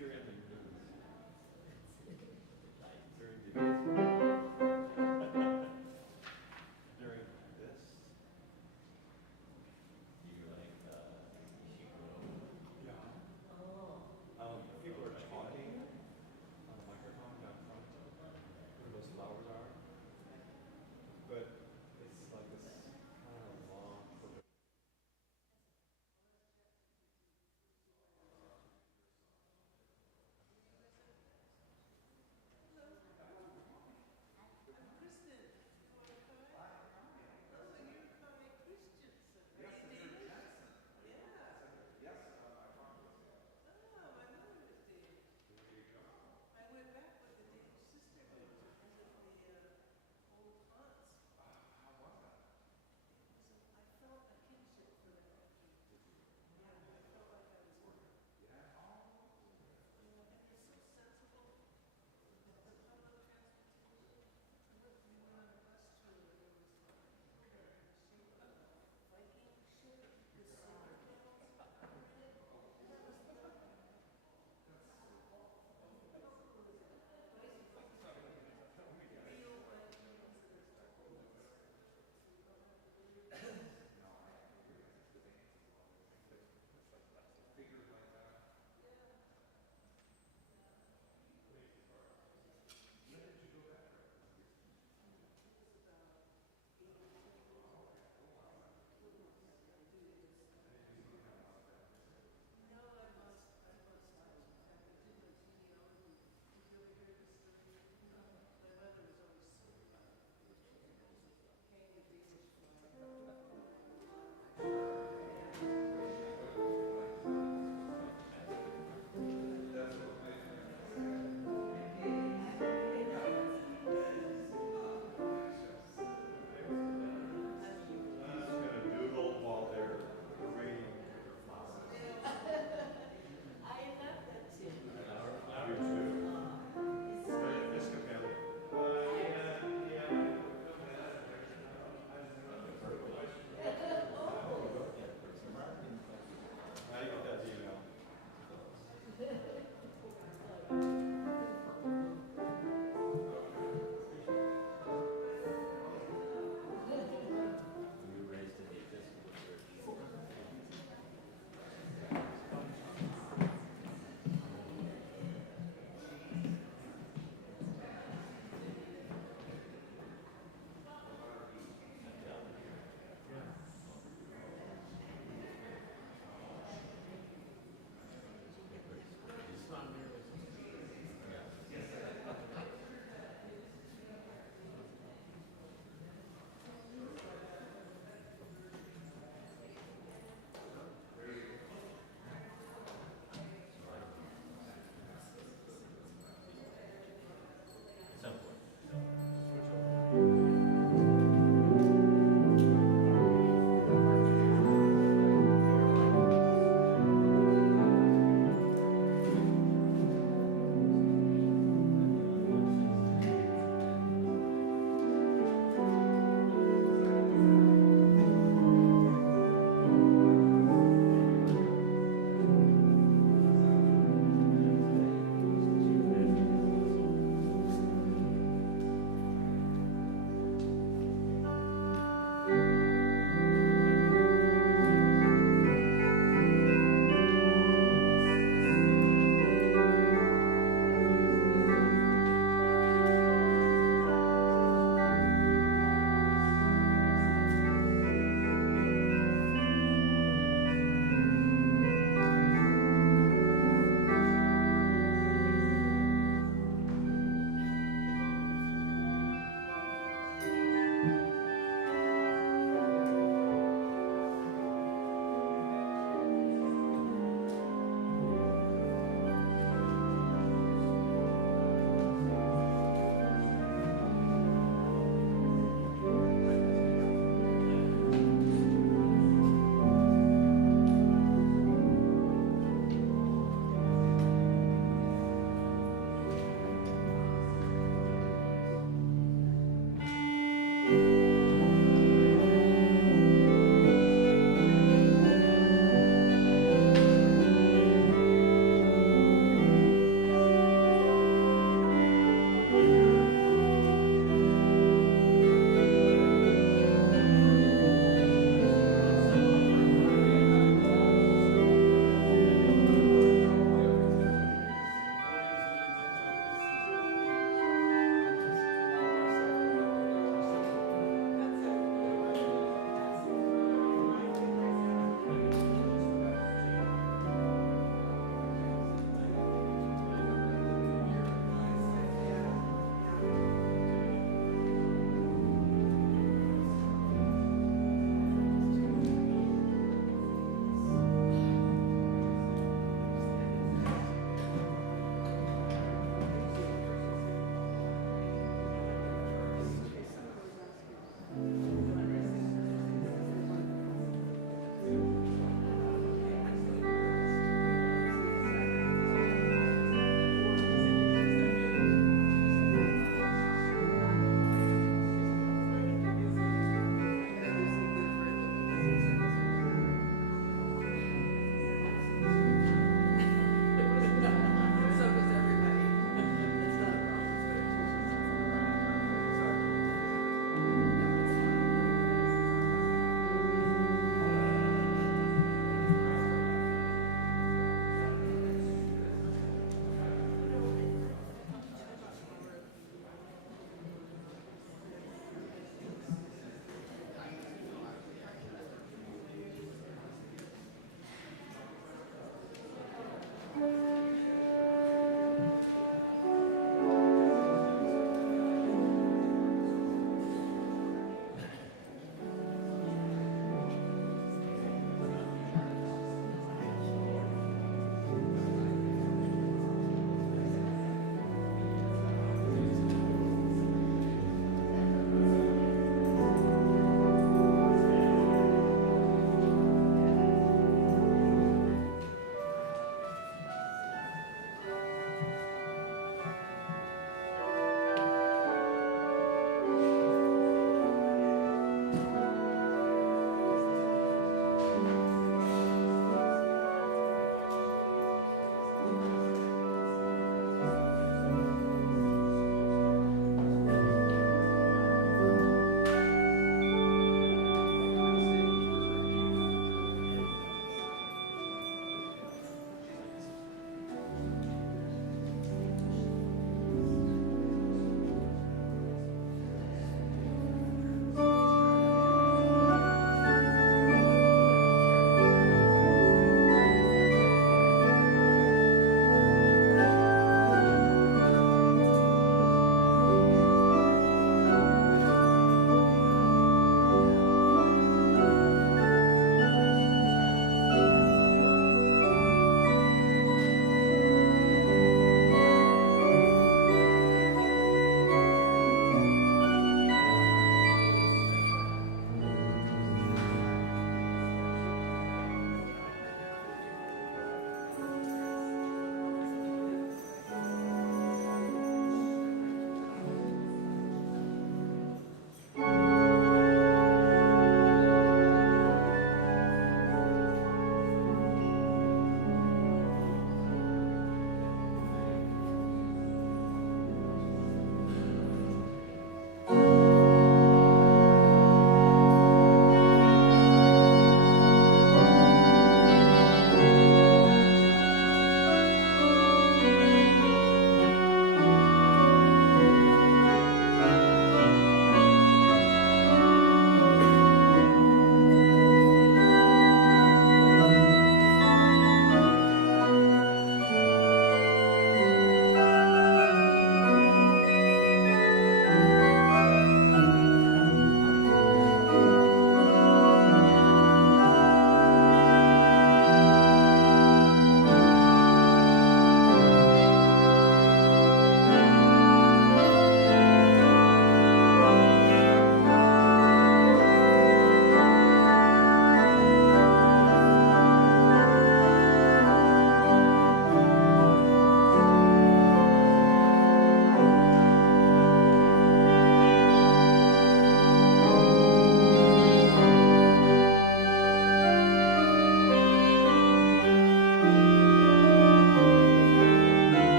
you're in the news. During the during this, you like yeah. People are talking on the microphone down front where those flowers are, but it's like this kind of long.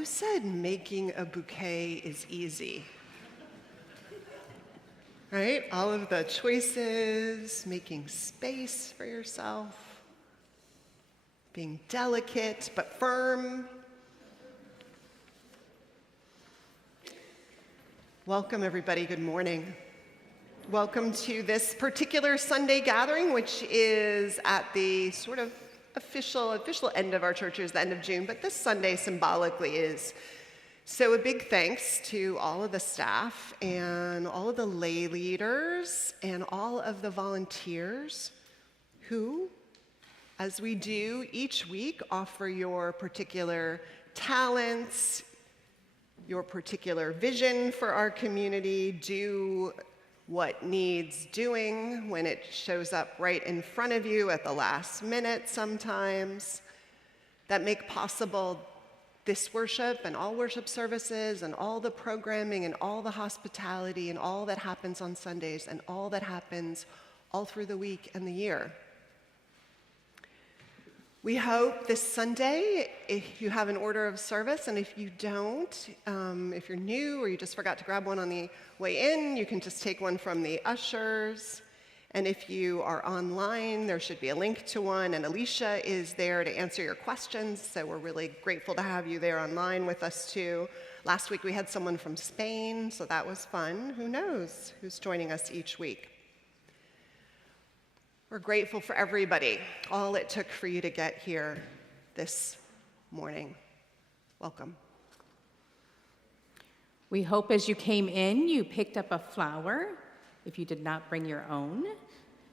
who said making a bouquet is easy? Right? All of the choices, making space for yourself, being delicate but firm. Welcome, everybody. Good morning. Welcome to this particular Sunday gathering, which is at the sort of official end of our churches, the end of June, but this Sunday symbolically is. So a big thanks to all of the staff and all of the lay leaders and all of the volunteers who, as we do each week, offer your particular talents, your particular vision for our community, do what needs doing when it shows up right in front of you at the last minute sometimes, that make possible this worship and all worship services and all the programming and all the hospitality and all that happens on Sundays and all that happens all through the week and the year. We hope this Sunday, if you have an order of service, and if you don't, if you're new or you just forgot to grab one on the way in, you can just take one from the ushers. And if you are online, there should be a link to one, and Alicia is there to answer your questions, so we're really grateful to have you there online with us too. Last week we had someone from Spain, so that was fun. Who knows who's joining us each week? We're grateful for everybody, all it took for you to get here this morning. Welcome. We hope as you came in, you picked up a flower, if you did not bring your own,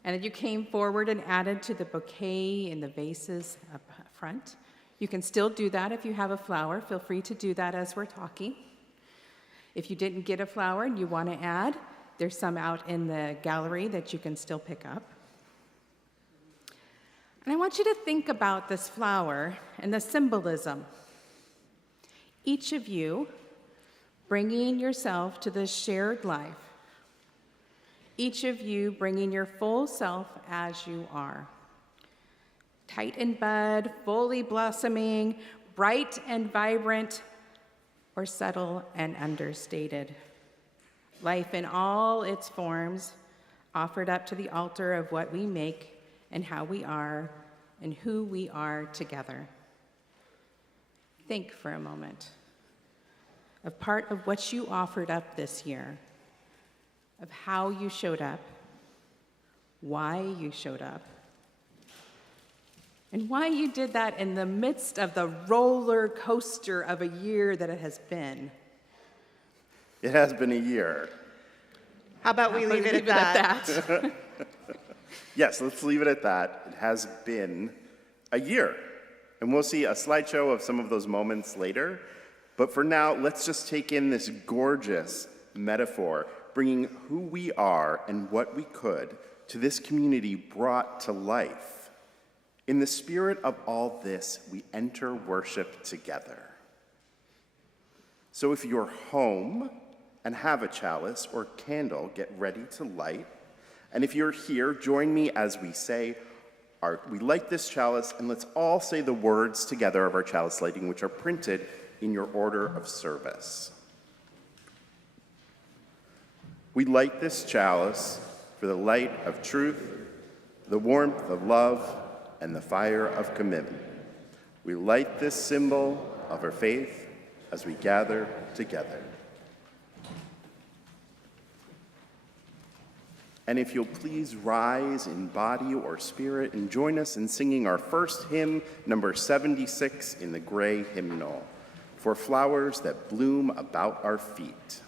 and that you came forward and added to the bouquet in the vases up front. You can still do that if you have a flower. Feel free to do that as we're talking. If you didn't get a flower and you want to add, there's some out in the gallery that you can still pick up. And I want you to think about this flower and the symbolism. Each of you bringing yourself to this shared life. Each of you bringing your full self as you are. Tight in bud, fully blossoming, bright and vibrant, or subtle and understated. Life in all its forms, offered up to the altar of what we make and how we are and who we are together. Think for a moment of part of what you offered up this year, of how you showed up, why you showed up, and why you did that in the midst of the roller coaster of a year that it has been. It has been a year. How about we leave it at that? Yes, let's leave it at that. It has been a year. And we'll see a slideshow of some of those moments later. But for now, let's just take in this gorgeous metaphor, bringing who we are and what we could to this community brought to life. In the spirit of all this, we enter worship together. So if you're home and have a chalice or candle, get ready to light. And if you're here, join me as we say, we light this chalice, and let's all say the words together of our chalice lighting, which are printed in your order of service. We light this chalice for the light of truth, the warmth of love, and the fire of commitment. We light this symbol of our faith as we gather together. And if you'll please rise in body or spirit and join us in singing our first hymn, number 76 in the gray hymnal, For Flowers That Bloom About Our Feet.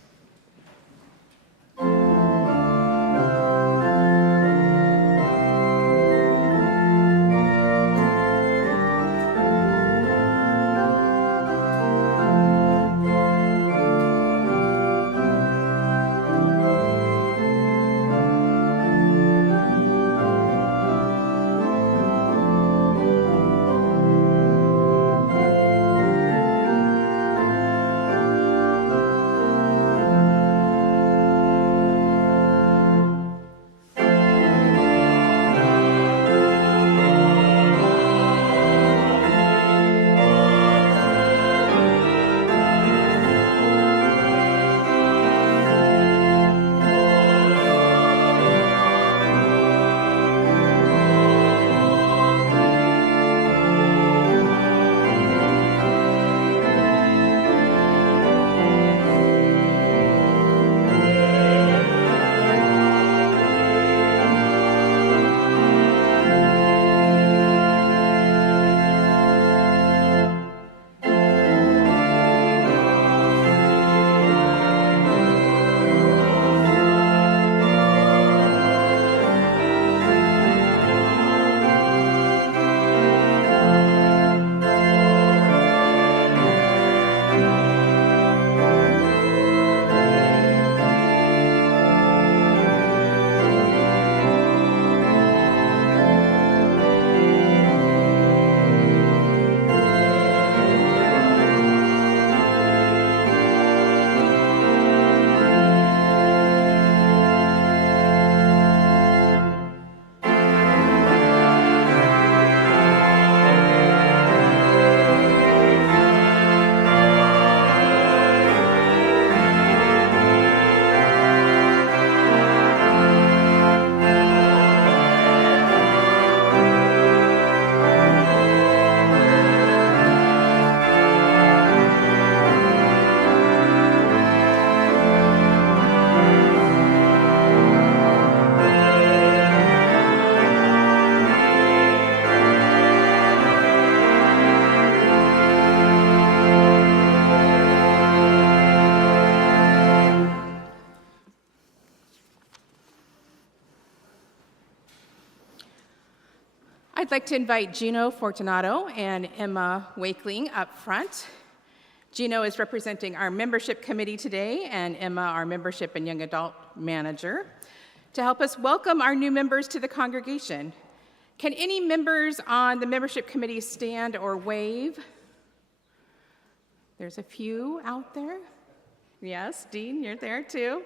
I'd like to invite Gino Fortunato and Emma Wakeling up front. Gino is representing our membership committee today, and Emma, our membership and young adult manager, to help us welcome our new members to the congregation. Can any members on the membership committee stand or wave? There's a few out there. Yes, Dean, you're there too.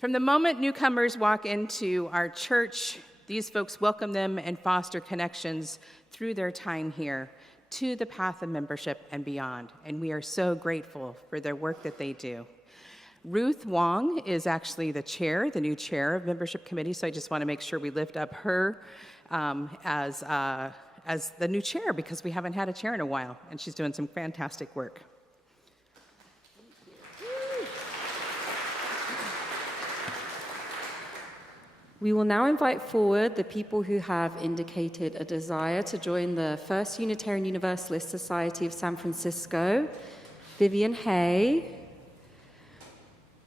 From the moment newcomers walk into our church, these folks welcome them and foster connections through their time here to the path of membership and beyond. And we are so grateful for their work that they do. Ruth Wong is actually the chair, the new chair of membership committee, so I just want to make sure we lift up her as the new chair, because we haven't had a chair in a while, and she's doing some fantastic work. We will now invite forward the people who have indicated a desire to join the First Unitarian Universalist Society of San Francisco: Vivian Hay,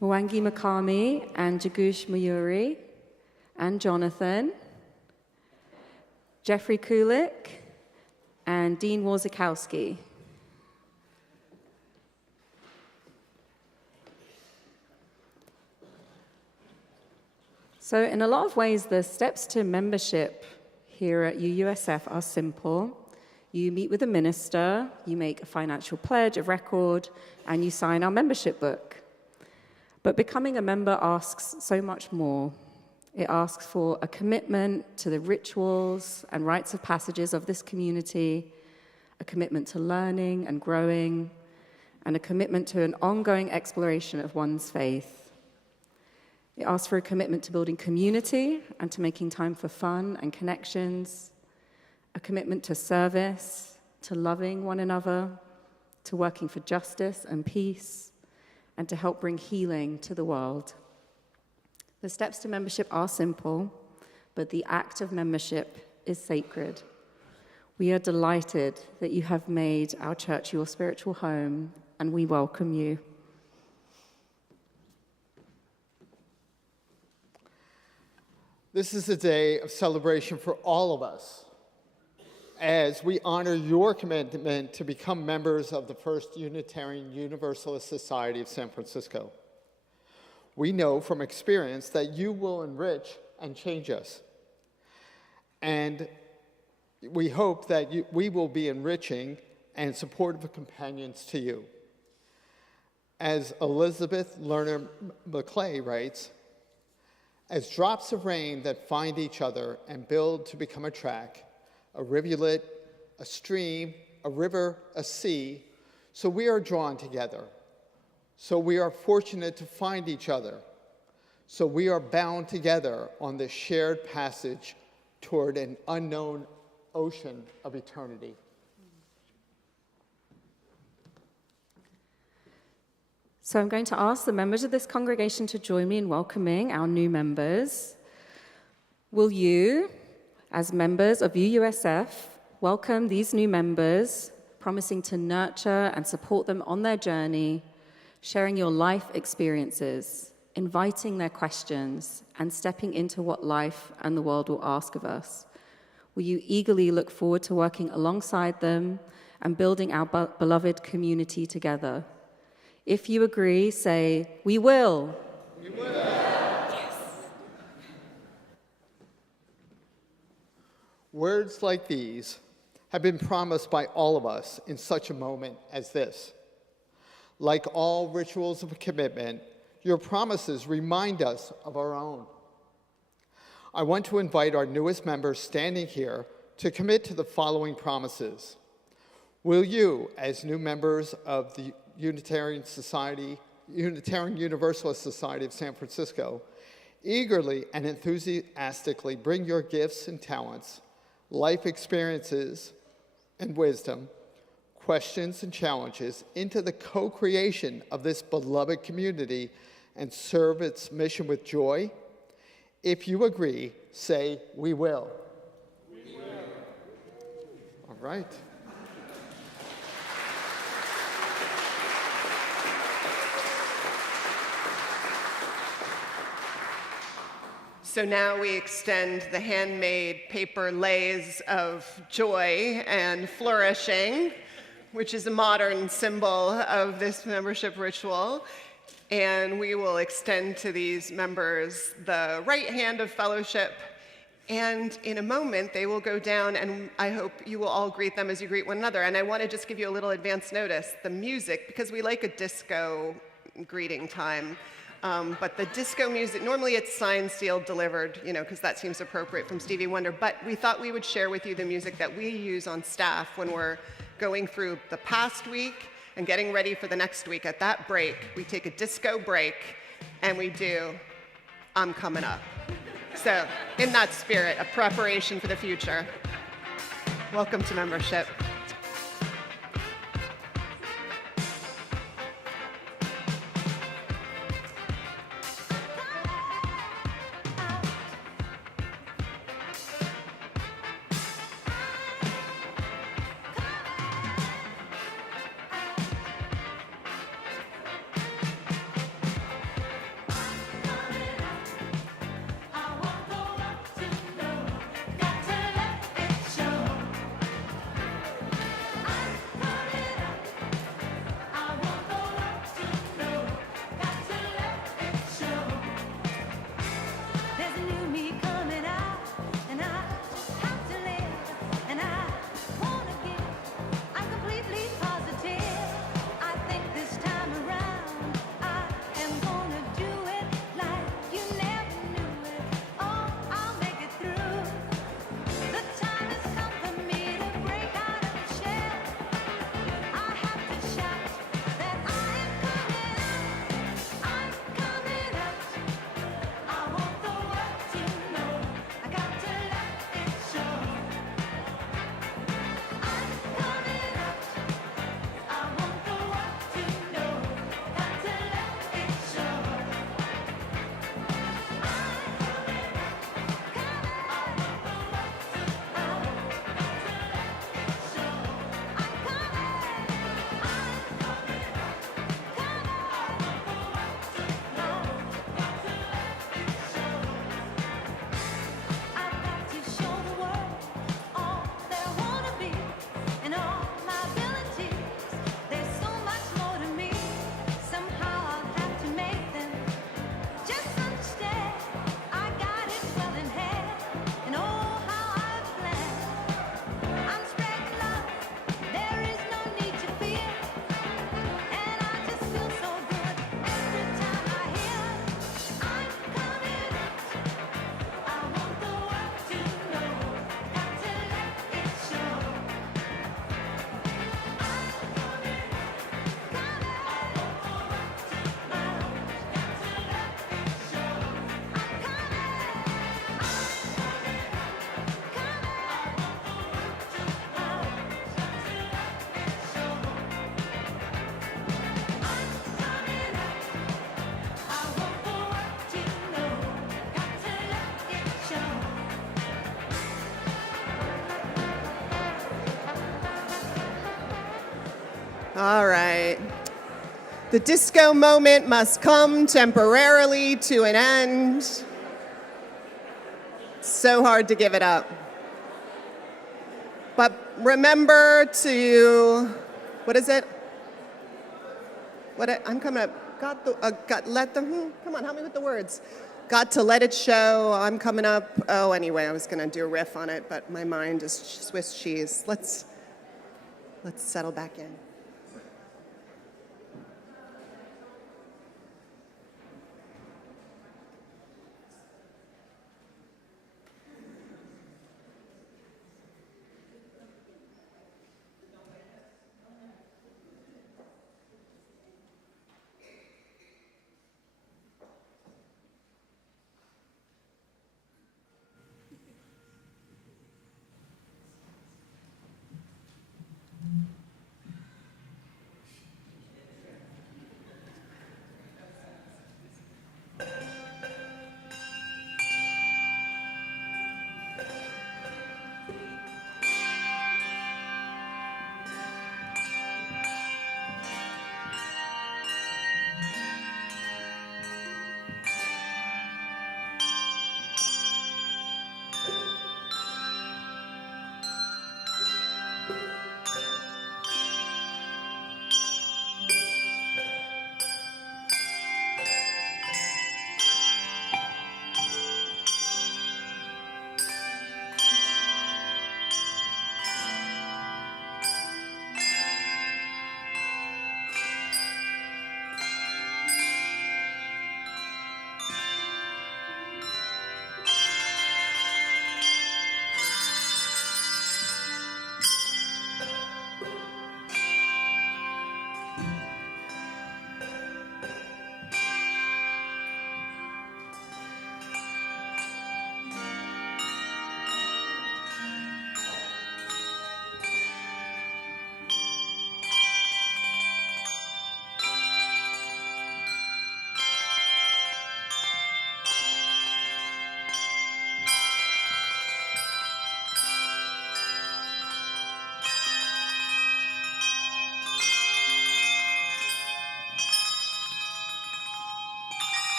Mwangi Makami, and Jagush Mayuri, and Jonathan, Jeffrey Kulik, and Dean Warzikowski. So in a lot of ways, the steps to membership here at UUSF are simple. You meet with a minister, you make a financial pledge of record, and you sign our membership book. But becoming a member asks so much more. It asks for a commitment to the rituals and rites of passages of this community, a commitment to learning and growing, and a commitment to an ongoing exploration of one's faith. It asks for a commitment to building community and to making time for fun and connections, a commitment to service, to loving one another, to working for justice and peace, and to help bring healing to the world. The steps to membership are simple, but the act of membership is sacred. We are delighted that you have made our church your spiritual home, and we welcome you. This is a day of celebration for all of us as we honor your commitment to become members of the First Unitarian Universalist Society of San Francisco. We know from experience that you will enrich and change us. And we hope that we will be enriching and supportive companions to you. As Elizabeth Lerner McClay writes, as drops of rain that find each other and build to become a track, a rivulet, a stream, a river, a sea, so we are drawn together. So we are fortunate to find each other. So we are bound together on this shared passage toward an unknown ocean of eternity. So I'm going to ask the members of this congregation to join me in welcoming our new members. Will you, as members of UUSF, welcome these new members, promising to nurture and support them on their journey, sharing your life experiences, inviting their questions, and stepping into what life and the world will ask of us? Will you eagerly look forward to working alongside them and building our beloved community together? If you agree, say, "We will." We will. Yes. Words like these have been promised by all of us in such a moment as this. Like all rituals of commitment, your promises remind us of our own. I want to invite our newest members standing here to commit to the following promises. Will you, as new members of the Unitarian Universalist Society of San Francisco, eagerly and enthusiastically bring your gifts and talents, life experiences and wisdom, questions and challenges into the co-creation of this beloved community and serve its mission with joy? If you agree, say, "We will." We will. All right. So now we extend the handmade paper leis of joy and flourishing, which is a modern symbol of this membership ritual. And we will extend to these members the right hand of fellowship. And in a moment, they will go down, and I hope you will all greet them as you greet one another. And I want to just give you a little advance notice. The music, because we like a disco greeting time, but the disco music, normally it's signed, sealed, delivered, because that seems appropriate from Stevie Wonder. But we thought we would share with you the music that we use on staff when we're going through the past week and getting ready for the next week. At that break, we take a disco break, and we do I'm Coming Up. So, in that spirit of preparation for the future, welcome to membership. All right. The disco moment must come temporarily to an end. So hard to give it up. But remember to, what is it? I'm coming up. Come on, help me with the words. Got to let it show. I'm coming up. Oh, anyway, I was going to do a riff on it, but my mind is Swiss cheese. Let's settle back in.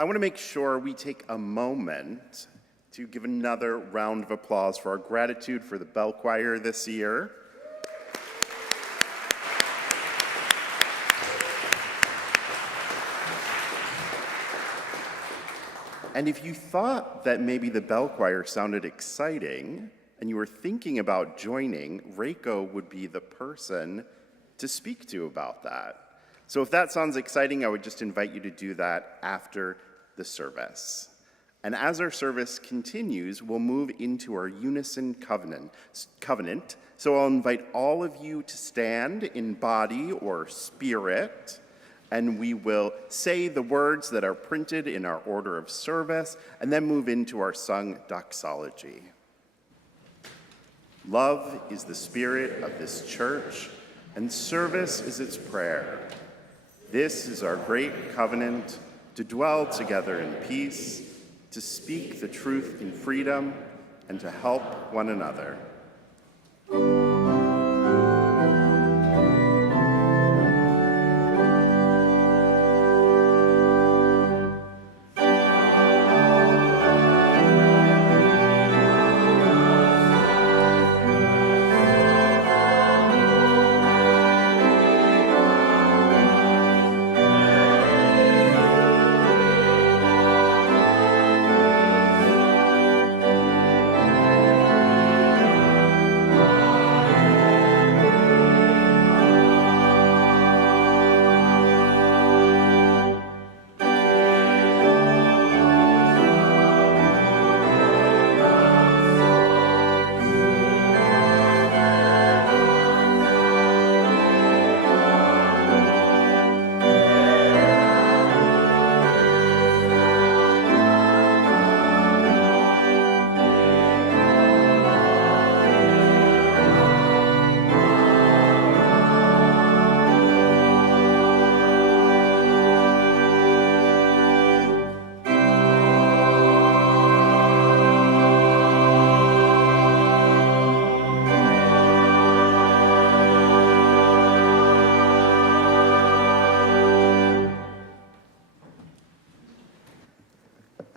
I want to make sure we take a moment to give another round of applause for our gratitude for the bell choir this year. And if you thought that maybe the bell choir sounded exciting and you were thinking about joining, Reiko would be the person to speak to about that. So if that sounds exciting, I would just invite you to do that after the service. And as our service continues, we'll move into our unison covenant. So I'll invite all of you to stand in body or spirit, and we will say the words that are printed in our order of service, and then move into our sung doxology. Love is the spirit of this church, and service is its prayer. This is our great covenant, to dwell together in peace, to speak the truth in freedom, and to help one another.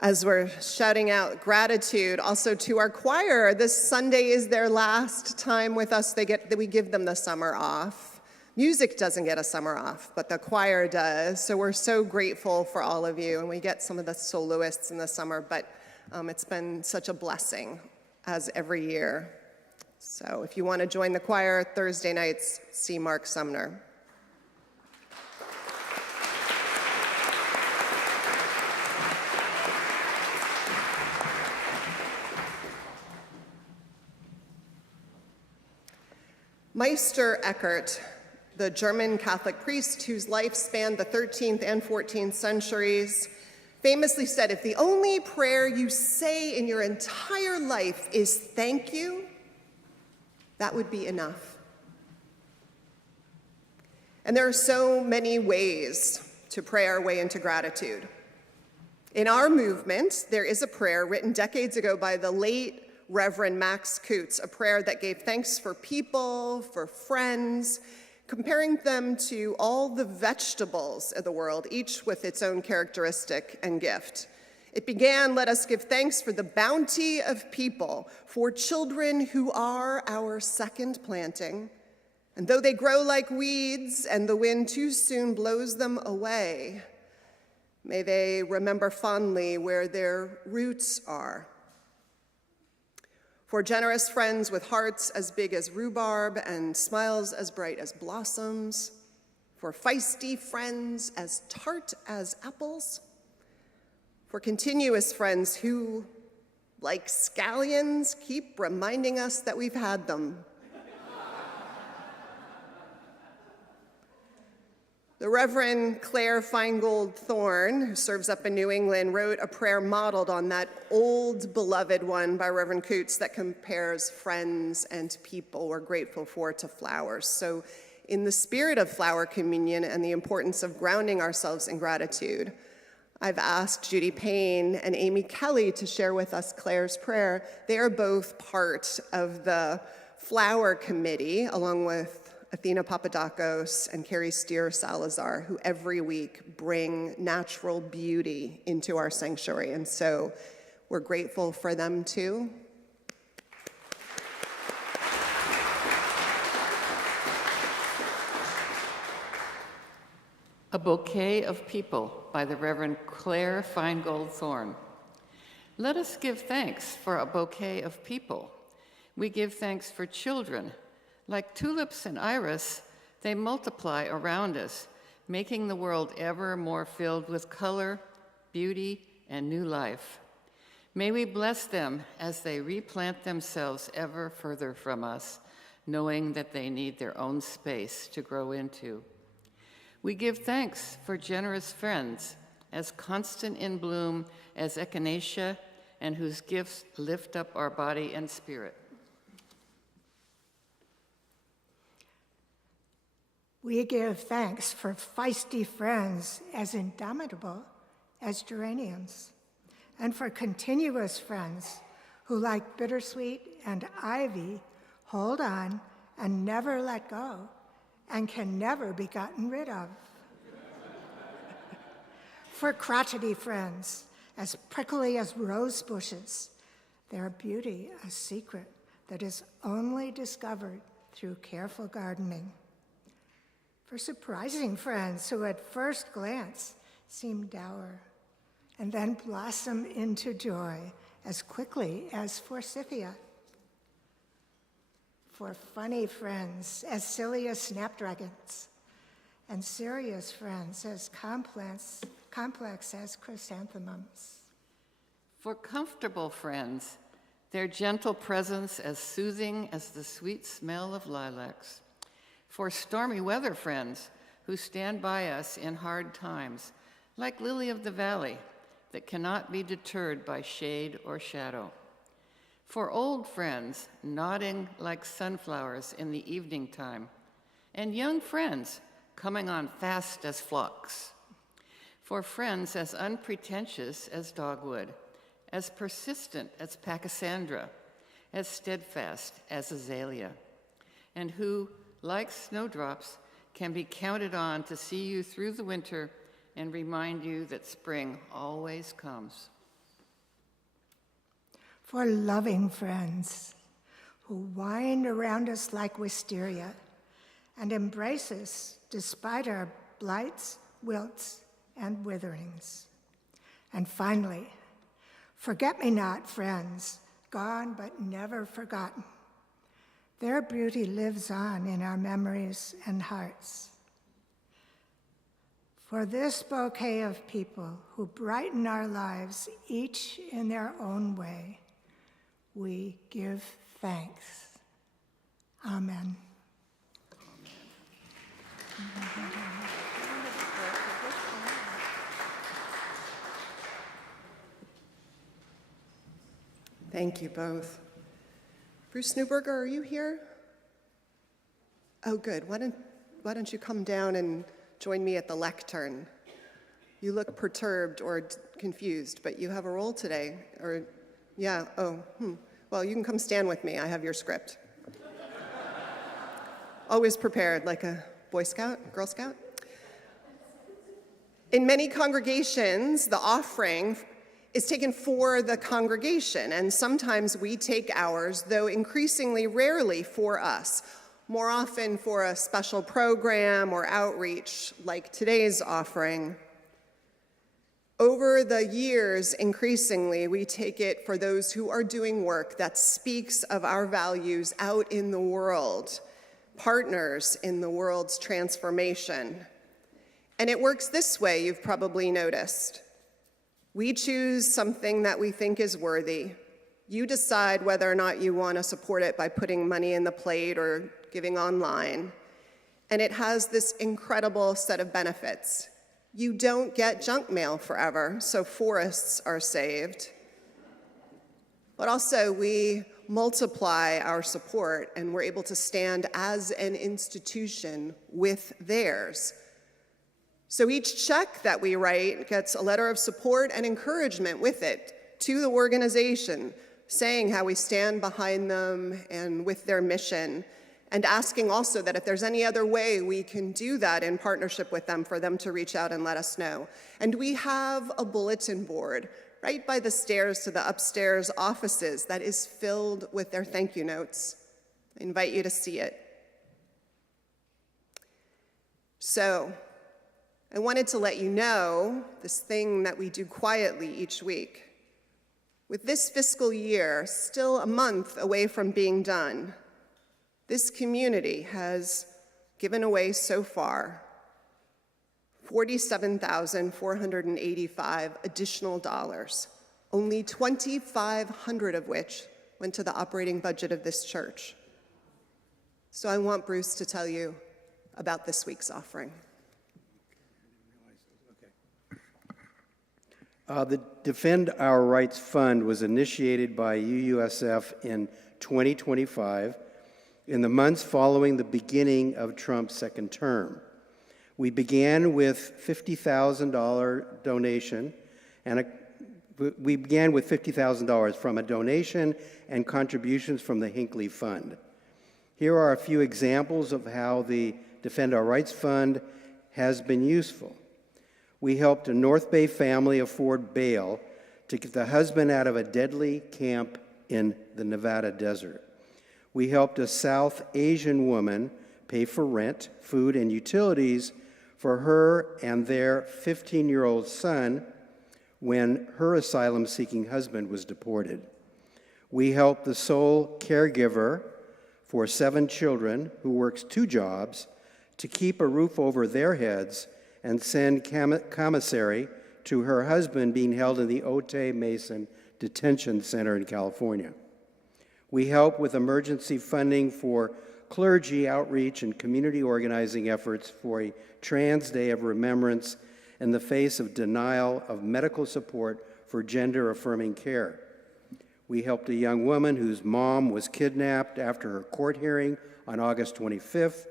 As we're shouting out gratitude also to our choir, this Sunday is their last time with us. We give them the summer off. Music doesn't get a summer off, but the choir does. So we're so grateful for all of you, and we get some of the soloists in the summer, but it's been such a blessing as every year. So if you want to join the choir Thursday nights, see Mark Sumner. Meister Eckhart, the German Catholic priest whose life spanned the 13th and 14th centuries, famously said, if the only prayer you say in your entire life is thank you, that would be enough. And there are so many ways to pray our way into gratitude. In our movement, there is a prayer written decades ago by the late Reverend Max Coots, a prayer that gave thanks for people, for friends, comparing them to all the vegetables of the world, each with its own characteristic and gift. It began, let us give thanks for the bounty of people, for children who are our second planting. And though they grow like weeds and the wind too soon blows them away, may they remember fondly where their roots are. For generous friends with hearts as big as rhubarb and smiles as bright as blossoms. For feisty friends as tart as apples. For continuous friends who, like scallions, keep reminding us that we've had them. The Reverend Claire Feingold Thorne, who serves up in New England, wrote a prayer modeled on that old beloved one by Reverend Coots that compares friends and people we're grateful for to flowers. So in the spirit of flower communion and the importance of grounding ourselves in gratitude, I've asked Judy Payne and Amy Kelly to share with us Claire's prayer. They are both part of the flower committee, along with Athena Papadakos, and Carrie Steer Salazar, who every week bring natural beauty into our sanctuary. And so we're grateful for them too. A Bouquet of People by the Reverend Claire Feingold Thorne. Let us give thanks for a bouquet of people. We give thanks for children. Like tulips and iris, they multiply around us, making the world ever more filled with color, beauty, and new life. May we bless them as they replant themselves ever further from us, knowing that they need their own space to grow into. We give thanks for generous friends, as constant in bloom as echinacea, and whose gifts lift up our body and spirit. We give thanks for feisty friends as indomitable as geraniums, and for continuous friends who, like bittersweet and ivy, hold on and never let go and can never be gotten rid of. For crotchety friends, as prickly as rose bushes, their beauty a secret that is only discovered through careful gardening. For surprising friends who at first glance seem dour and then blossom into joy as quickly as forsythia. For funny friends as silly as snapdragons, and serious friends as complex as chrysanthemums. For comfortable friends, their gentle presence as soothing as the sweet smell of lilacs. For stormy weather friends who stand by us in hard times, like lily of the valley that cannot be deterred by shade or shadow. For old friends nodding like sunflowers in the evening time, and young friends coming on fast as flocks. For friends as unpretentious as dogwood, as persistent as pachysandra, as steadfast as azalea, and who, like snowdrops, can be counted on to see you through the winter and remind you that spring always comes. For loving friends who wind around us like wisteria and embrace us despite our blights, wilts, and witherings. And finally, forget-me-not friends, gone but never forgotten. Their beauty lives on in our memories and hearts. For this bouquet of people who brighten our lives, each in their own way, we give thanks. Amen. Thank you both. Bruce Newberger, are you here? Oh, good. Why don't you come down and join me at the lectern? You look perturbed or confused, but you have a role today. Or, yeah, Well, you can come stand with me. I have your script. Always prepared, like a Boy Scout, Girl Scout. In many congregations, the offering is taken for the congregation, and sometimes we take ours, though increasingly rarely for us, more often for a special program or outreach like today's offering. Over the years, increasingly, we take it for those who are doing work that speaks of our values out in the world, partners in the world's transformation. And it works this way, you've probably noticed. We choose something that we think is worthy. You decide whether or not you want to support it by putting money in the plate or giving online. And it has this incredible set of benefits. You don't get junk mail forever, so forests are saved. But also, we multiply our support, and we're able to stand as an institution with theirs. So each check that we write gets a letter of support and encouragement with it to the organization, saying how we stand behind them and with their mission, and asking also that if there's any other way we can do that in partnership with them, for them to reach out and let us know. And we have a bulletin board right by the stairs to the upstairs offices that is filled with their thank you notes. I invite you to see it. So, I wanted to let you know this thing that we do quietly each week. With this fiscal year still a month away from being done, this community has given away so far $47,485 additional dollars, only $2,500 of which went to the operating budget of this church. So I want Bruce to tell you about this week's offering. The Defend Our Rights Fund was initiated by UUSF in 2025 in the months following the beginning of Trump's second term. We began with $50,000 donation, and we began with $50,000 from a donation and contributions from the Hinckley Fund. Here are a few examples of how the Defend Our Rights Fund has been useful. We helped a North Bay family afford bail to get the husband out of a deadly camp in the Nevada desert. We helped a South Asian woman pay for rent, food, and utilities for her and their 15-year-old son when her asylum-seeking husband was deported. We helped the sole caregiver for 7 children who works 2 jobs to keep a roof over their heads and send commissary to her husband being held in the Otay Mason Detention Center in California. We help with emergency funding for clergy outreach and community organizing efforts for a Trans Day of Remembrance in the face of denial of medical support for gender-affirming care. We helped a young woman whose mom was kidnapped after her court hearing on August 25th.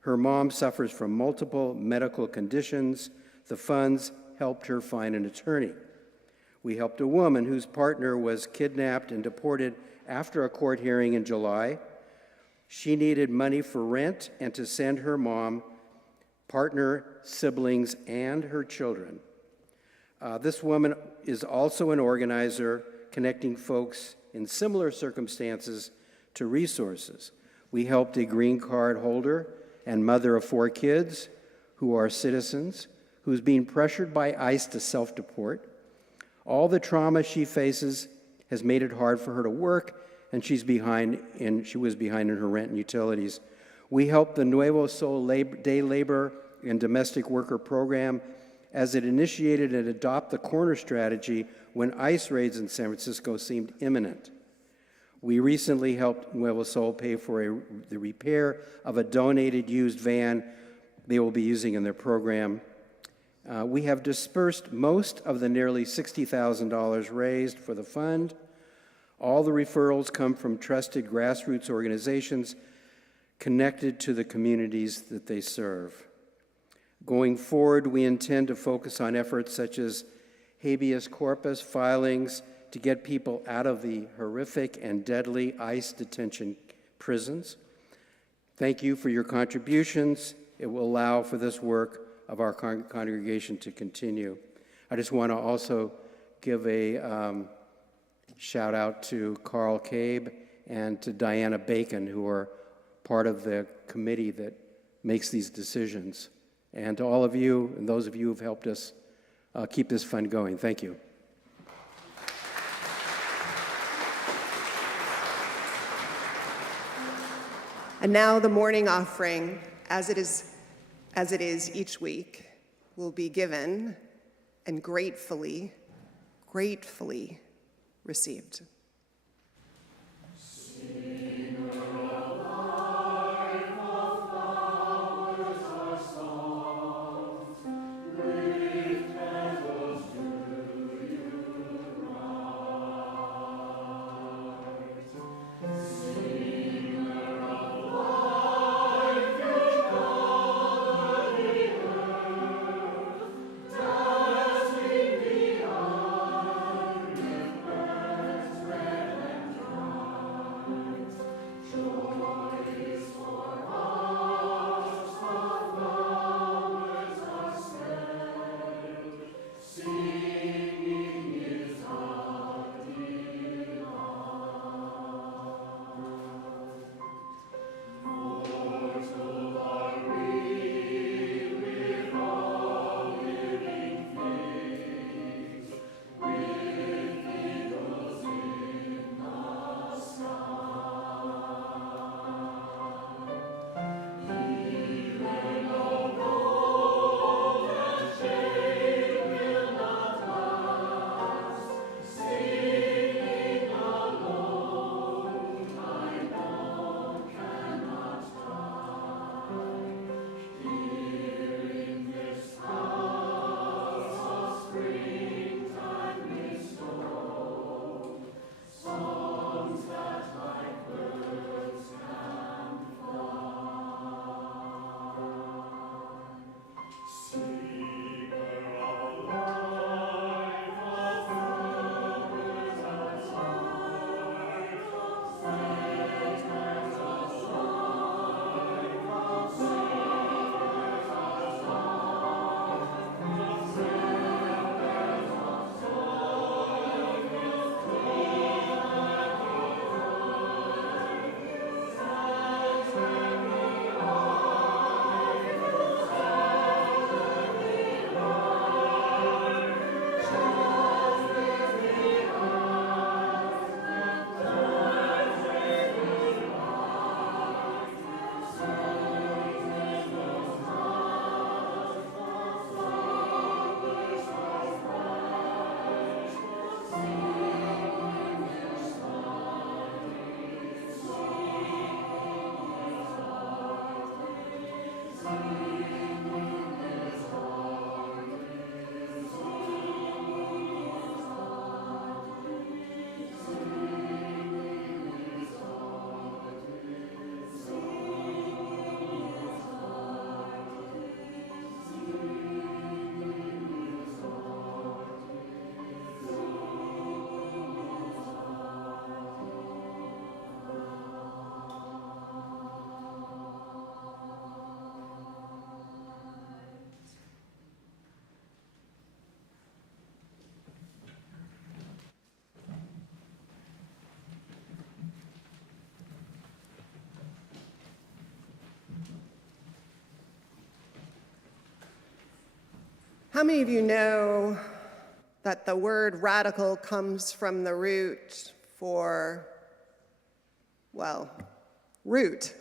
Her mom suffers from multiple medical conditions. The funds helped her find an attorney. We helped a woman whose partner was kidnapped and deported after a court hearing in July. She needed money for rent and to send her mom, partner, siblings, and her children. This woman is also an organizer connecting folks in similar circumstances to resources. We helped a green card holder and mother of 4 kids who are citizens, who's being pressured by ICE to self-deport. All the trauma she faces has made it hard for her to work, and she was behind in her rent and utilities. We helped the Nuevo Sol Day Labor and Domestic Worker Program as it initiated an Adopt the Corner strategy when ICE raids in San Francisco seemed imminent. We recently helped Nuevo Sol pay for the repair of a donated used van they will be using in their program. We have dispersed most of the nearly $60,000 raised for the fund. All the referrals come from trusted grassroots organizations connected to the communities that they serve. Going forward, we intend to focus on efforts such as habeas corpus filings to get people out of the horrific and deadly ICE detention prisons. Thank you for your contributions. It will allow for this work of our congregation to continue. I just want to also give a shout out to Carl Cabe and to Diana Bacon, who are part of the committee that makes these decisions. And to all of you and those of you who've helped us keep this fund going. Thank you. And now the morning offering, as it is each week, will be given and gratefully received. How many of you know that the word radical comes from the root for, well, root?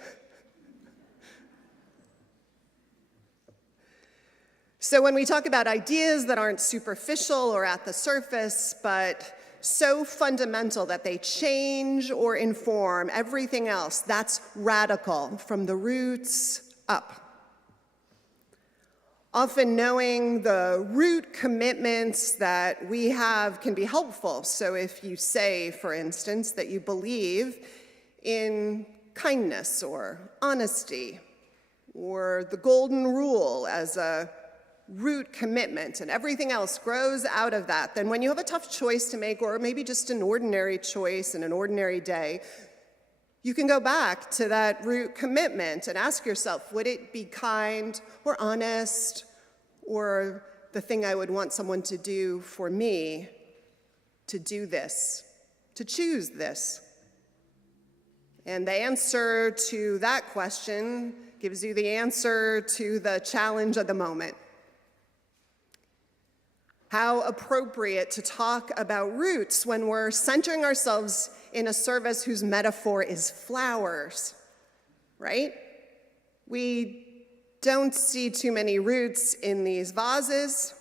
So when we talk about ideas that aren't superficial or at the surface, but so fundamental that they change or inform everything else, that's radical, from the roots up. Often knowing the root commitments that we have can be helpful. So if you say, for instance, that you believe in kindness or honesty or the golden rule as a root commitment, and everything else grows out of that, then when you have a tough choice to make, or maybe just an ordinary choice in an ordinary day, you can go back to that root commitment and ask yourself, would it be kind or honest, or the thing I would want someone to do for me, to do this, to choose this? And the answer to that question gives you the answer to the challenge of the moment. How appropriate to talk about roots when we're centering ourselves in a service whose metaphor is flowers, right? We don't see too many roots in these vases,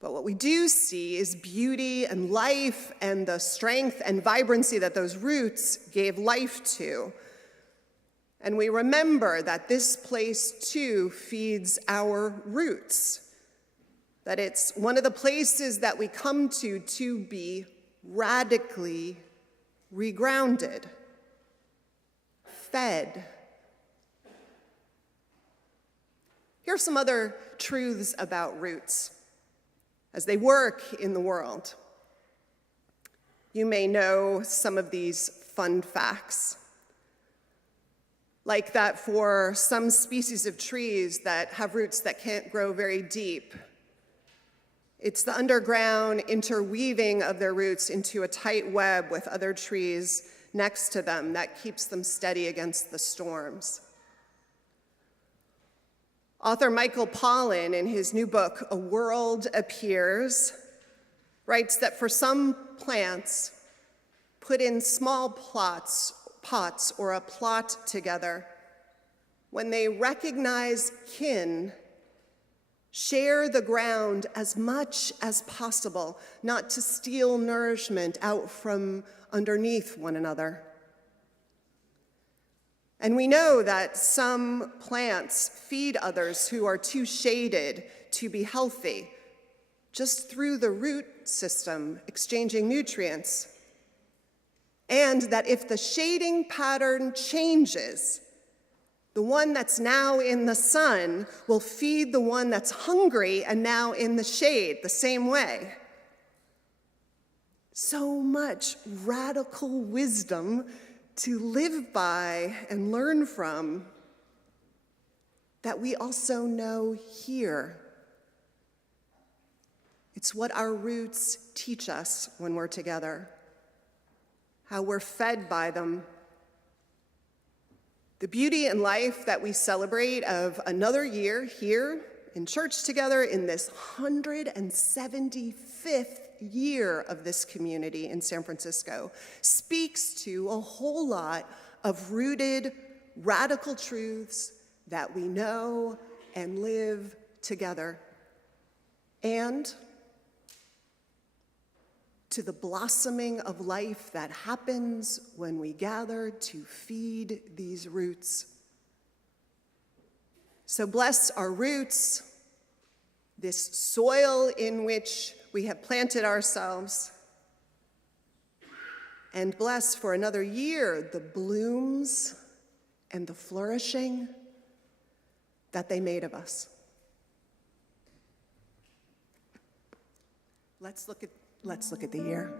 but what we do see is beauty and life and the strength and vibrancy that those roots gave life to. And we remember that this place too feeds our roots, that it's one of the places that we come to be radically regrounded, fed. Here are some other truths about roots as they work in the world. You may know some of these fun facts, like that for some species of trees that have roots that can't grow very deep, it's the underground interweaving of their roots into a tight web with other trees next to them that keeps them steady against the storms. Author Michael Pollan, in his new book, A World Appears, writes that for some plants, put in small pots or a plot together, when they recognize kin, share the ground as much as possible, not to steal nourishment out from underneath one another. And we know that some plants feed others who are too shaded to be healthy, just through the root system, exchanging nutrients. And that if the shading pattern changes, the one that's now in the sun will feed the one that's hungry and now in the shade the same way. So much radical wisdom to live by and learn from that we also know here. It's what our roots teach us when we're together, how we're fed by them. The beauty and life that we celebrate of another year here in church together in this 175th year of this community in San Francisco speaks to a whole lot of rooted, radical truths that we know and live together, and to the blossoming of life that happens when we gather to feed these roots. So bless our roots, this soil in which we have planted ourselves, and bless for another year the blooms and the flourishing that they made of us. Let's look at the year.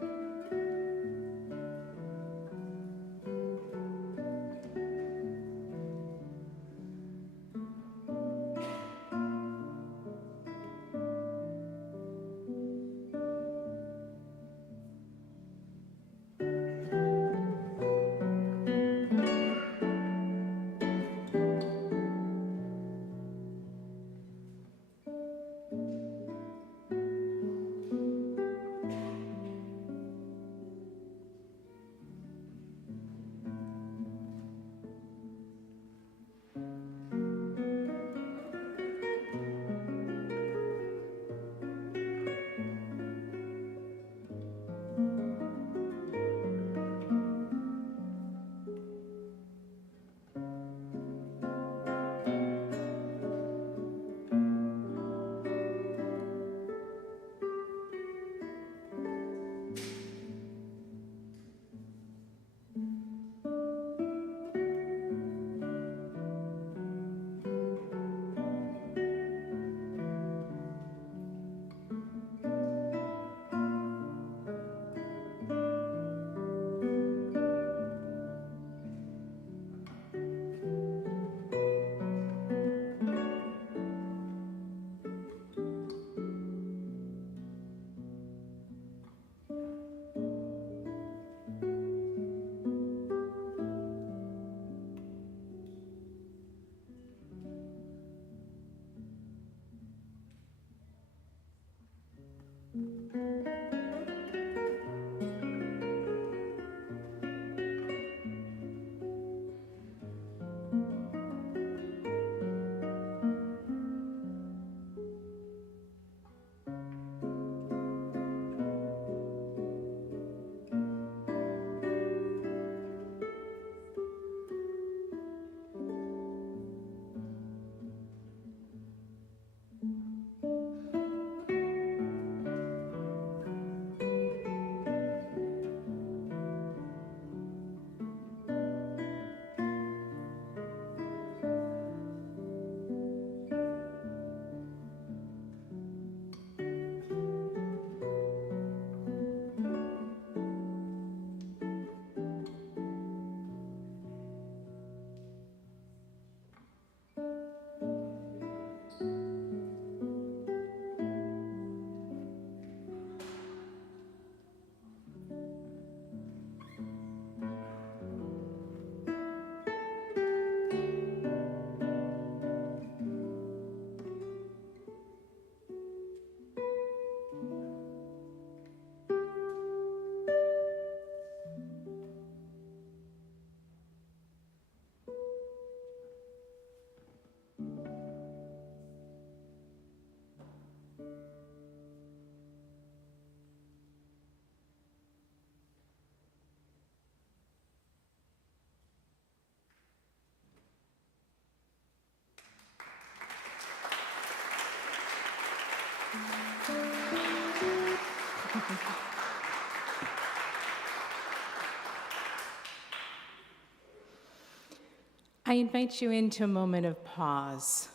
I invite you into a moment of pause.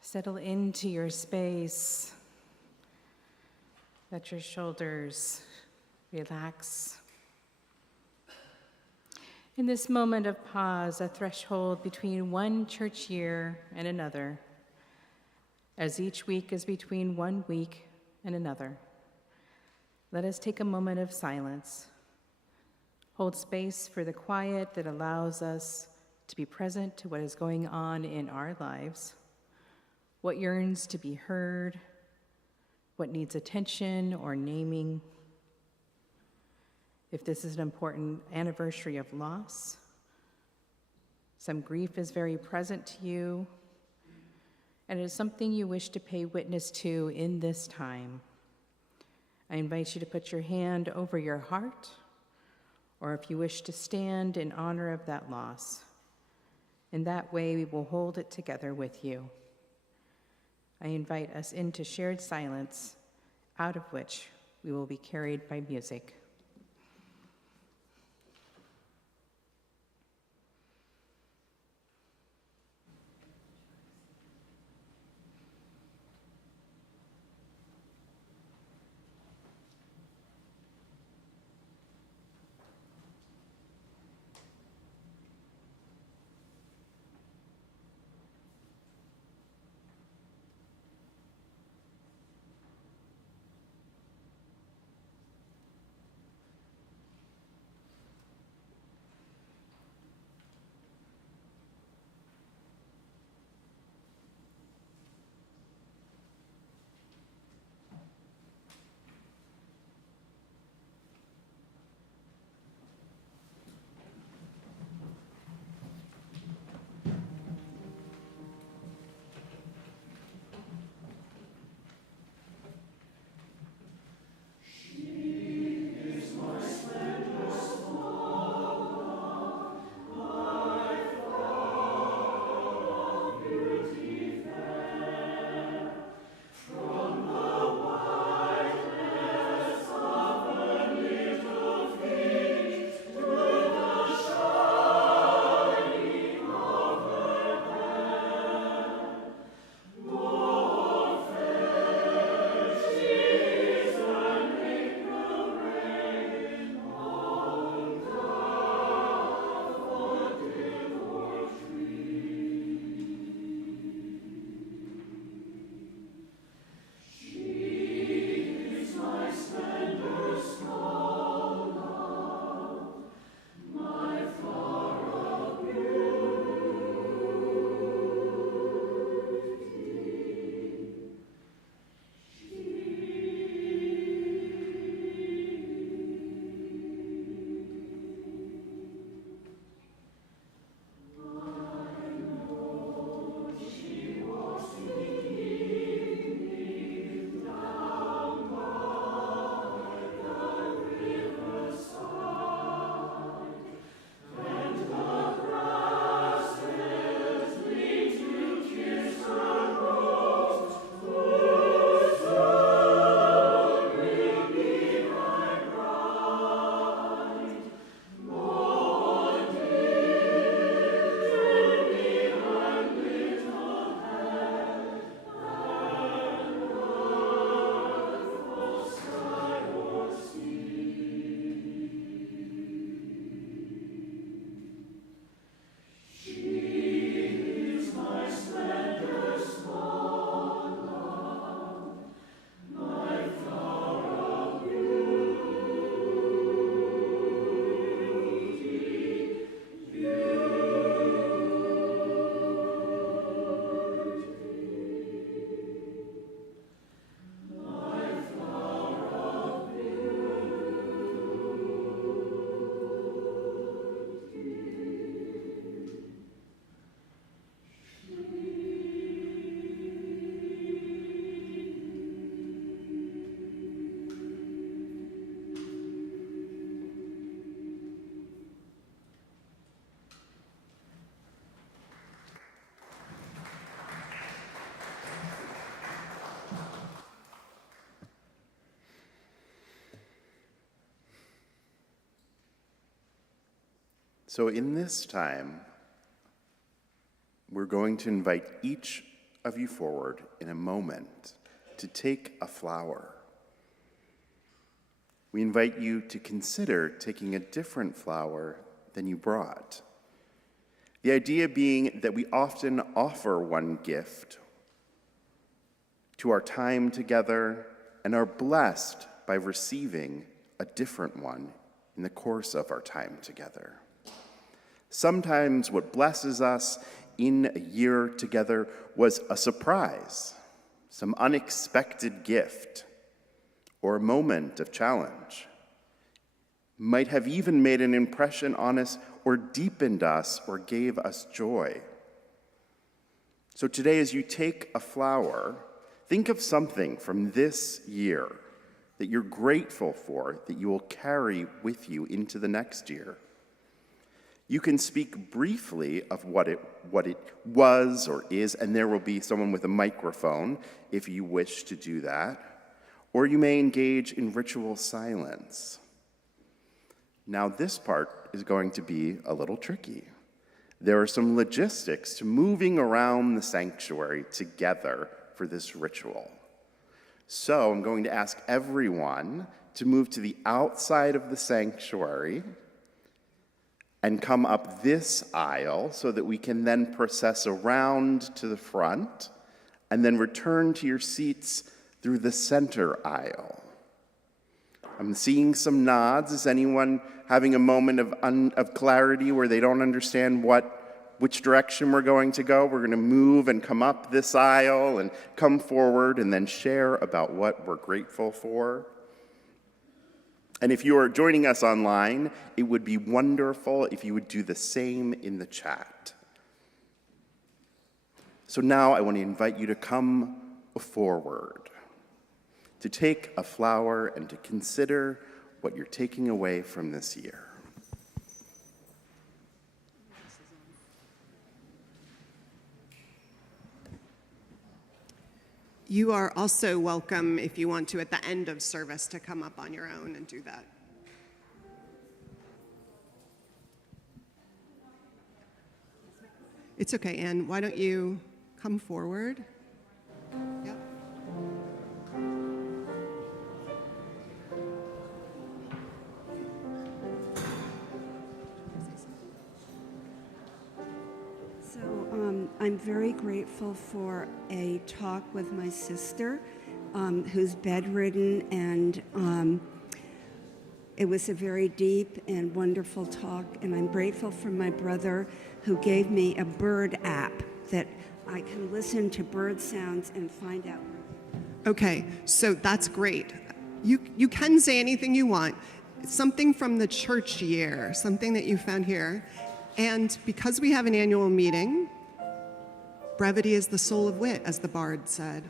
Settle into your space. Let your shoulders relax. In this moment of pause, a threshold between one church year and another, as each week is between 1 week and another, let us take a moment of silence. Hold space for the quiet that allows us to be present to what is going on in our lives, what yearns to be heard, what needs attention or naming. If this is an important anniversary of loss, some grief is very present to you, and it is something you wish to pay witness to in this time, I invite you to put your hand over your heart, or if you wish to stand in honor of that loss. In that way, we will hold it together with you. I invite us into shared silence, out of which we will be carried by music. So in this time, we're going to invite each of you forward in a moment to take a flower. We invite you to consider taking a different flower than you brought. The idea being that we often offer one gift to our time together and are blessed by receiving a different one in the course of our time together. Sometimes what blesses us in a year together was a surprise, some unexpected gift, or a moment of challenge. Might have even made an impression on us or deepened us or gave us joy. So today, as you take a flower, think of something from this year that you're grateful for, that you will carry with you into the next year. You can speak briefly of what it was or is, and there will be someone with a microphone if you wish to do that, or you may engage in ritual silence. Now, this part is going to be a little tricky. There are some logistics to moving around the sanctuary together for this ritual. So I'm going to ask everyone to move to the outside of the sanctuary and come up this aisle so that we can then process around to the front and then return to your seats through the center aisle. I'm seeing some nods. Is anyone having a moment of clarity where they don't understand which direction we're going to go? We're going to move and come up this aisle and come forward and then share about what we're grateful for. And if you are joining us online, it would be wonderful if you would do the same in the chat. So now I want to invite you to come forward, to take a flower and to consider what you're taking away from this year. You are also welcome, if you want to, at the end of service, to come up on your own and do that. It's okay, Anne. Why don't you come forward? Yep. I'm very grateful for a talk with my sister, who's bedridden, and it was a very deep and wonderful talk, and I'm grateful for my brother who gave me a bird app that I can listen to bird sounds and find out. Okay, so that's great. You can say anything you want. Something from the church year, something that you found here. And because we have an annual meeting, brevity is the soul of wit, as the bard said.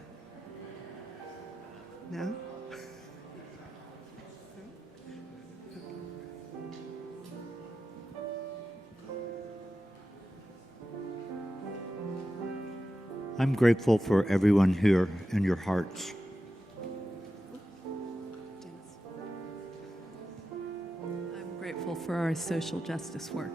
No? I'm grateful for everyone here and your hearts. I'm grateful for our social justice work.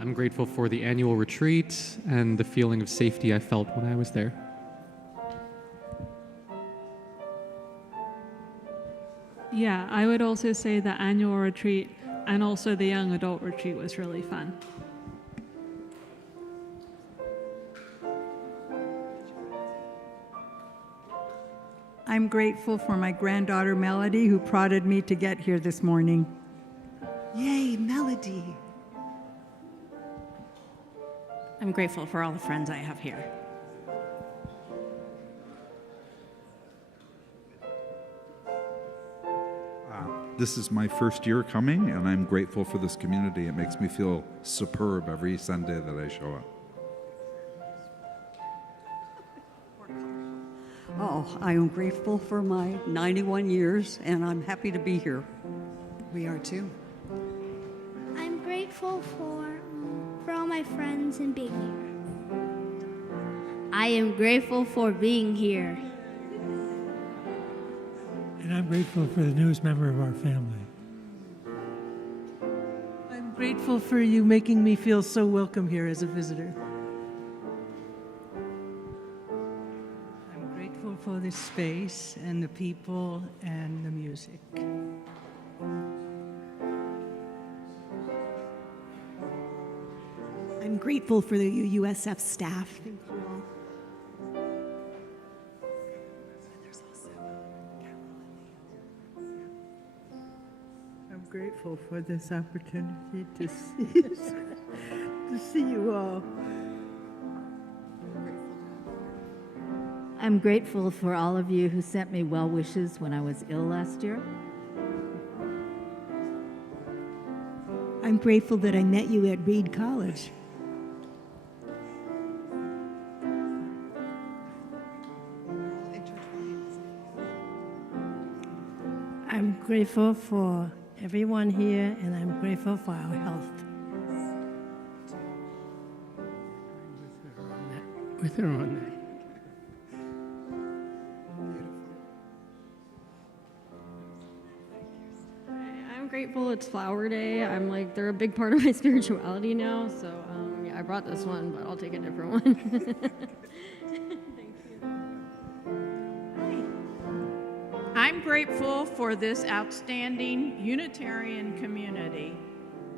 I'm grateful for the annual retreat and the feeling of safety I felt when I was there. Yeah, I would also say the annual retreat and also the young adult retreat was really fun. I'm grateful for my granddaughter Melody, who prodded me to get here this morning. Yay, Melody. I'm grateful for all the friends I have here. This is my first year coming, and I'm grateful for this community. It makes me feel superb every Sunday that I show up. Oh, I am grateful for my 91 years, and I'm happy to be here. We are too. I'm grateful for all my friends and being here. I am grateful for being here. And I'm grateful for the newest member of our family. I'm grateful for you making me feel so welcome here as a visitor. I'm grateful for this space and the people and the music. I'm grateful for the UUSF staff. Thank you all. I'm grateful for this opportunity to see you all. I'm grateful for all of you who sent me well wishes when I was ill last year. I'm grateful that I met you at Reed College. I'm grateful for everyone here, and I'm grateful for our health. With her on that. I'm grateful it's Flower Day. I'm like, they're a big part of my spirituality now, so yeah, I brought this one, but I'll take a different one. I'm grateful for this outstanding Unitarian community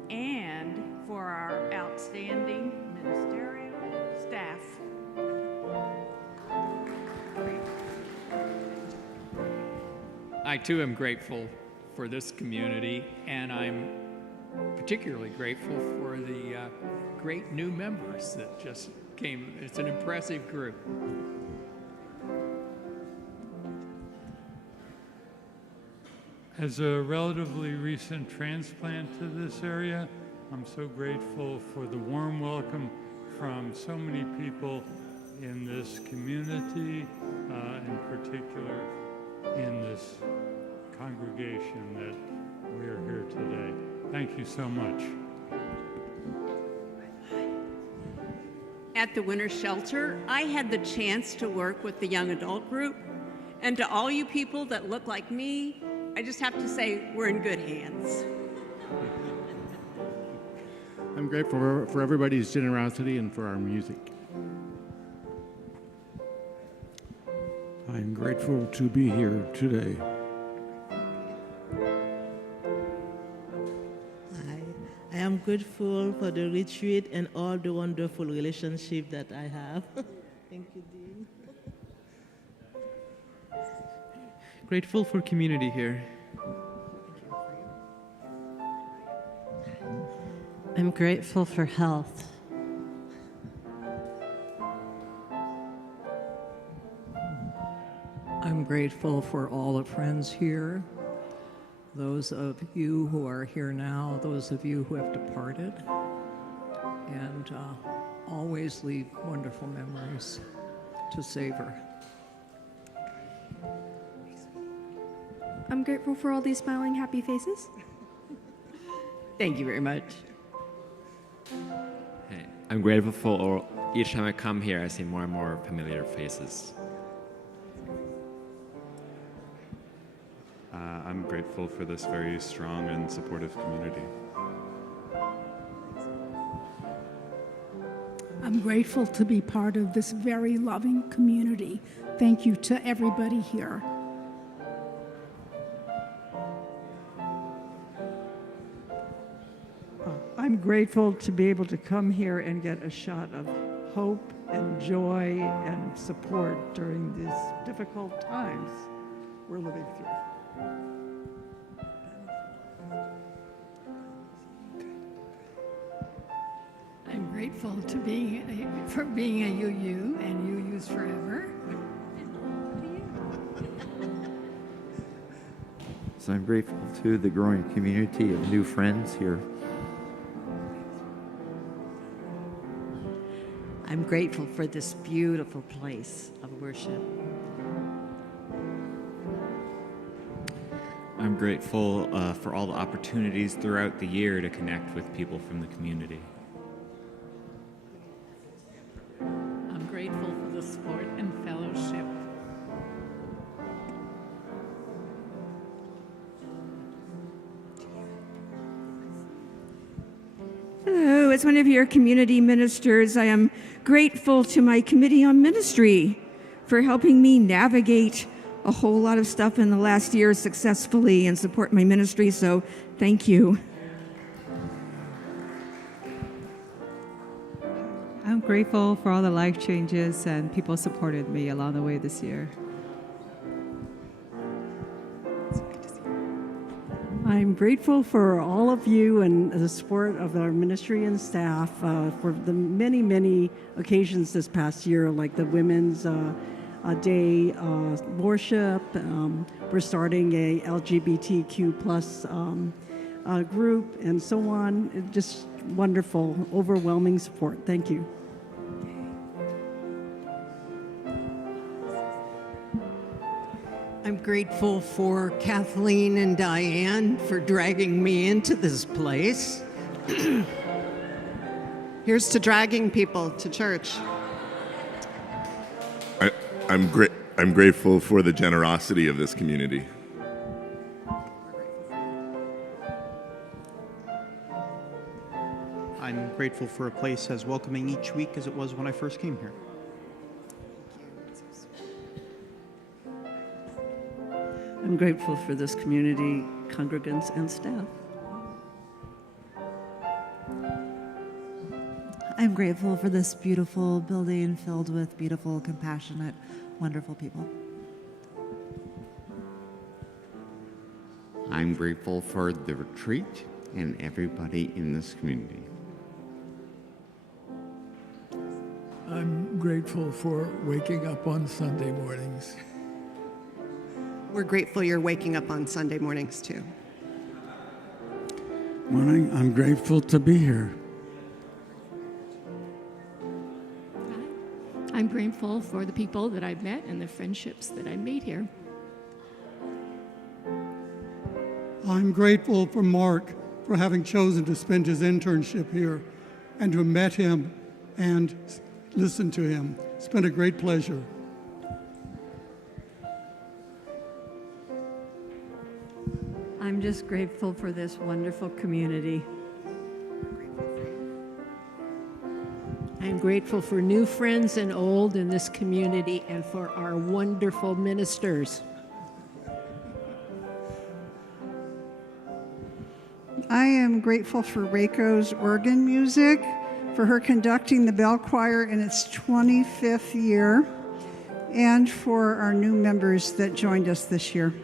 and for our outstanding ministerial staff. I too am grateful for this community, and I'm particularly grateful for the great new members that just came. It's an impressive group. As a relatively recent transplant to this area, I'm so grateful for the warm welcome from so many people in this community, in particular in this congregation that we are here today. Thank you so much. At the winter shelter, I had the chance to work with the young adult group. And to all you people that look like me, I just have to say we're in good hands. I'm grateful for everybody's generosity and for our music. I'm grateful to be here today. I am grateful for the retreat and all the wonderful relationships that I have. Thank you, Dean. Grateful for community here. I'm grateful for health. I'm grateful for all the friends here, those of you who are here now, those of you who have departed, and always leave wonderful memories to savor. I'm grateful for all these smiling, happy faces. Thank you very much. Hey, I'm grateful for each time I come here, I see more and more familiar faces. I'm grateful for this very strong and supportive community. I'm grateful to be part of this very loving community. Thank you to everybody here. I'm grateful to be able to come here and get a shot of hope and joy and support during these difficult times we're living through. I'm grateful for being a UU and UU's forever. So I'm grateful to the growing community of new friends here. I'm grateful for this beautiful place of worship. I'm grateful for all the opportunities throughout the year to connect with people from the community. I'm grateful for the as one of your community ministers, I am grateful to my Committee on Ministry for helping me navigate a whole lot of stuff in the last year successfully and support my ministry, so thank you. I'm grateful for all the life changes and people supported me along the way this year. I'm grateful for all of you and the support of our ministry and staff for the many, many occasions this past year, like the Women's Day worship. We're starting a LGBTQ plus group and so on. Just wonderful, overwhelming support. Thank you. I'm grateful for Kathleen and Diane for dragging me into this place. Here's to dragging people to church. I'm grateful for the generosity of this community. I'm grateful for a place as welcoming each week as it was when I first came here. I'm grateful for this community, congregants, and staff. I'm grateful for this beautiful building filled with beautiful, compassionate, wonderful people. I'm grateful for the retreat and everybody in this community. I'm grateful for waking up on Sunday mornings. We're grateful you're waking up on Sunday mornings too. Morning. I'm grateful to be here. I'm grateful for the people that I've met and the friendships that I made here. I'm grateful for Mark for having chosen to spend his internship here and to have met him and listened to him. It's been a great pleasure. I'm just grateful for this wonderful community. I'm grateful for new friends and old in this community and for our wonderful ministers. I am grateful for Reiko's organ music, for her conducting the bell choir in its 25th year, and for our new members that joined us this year.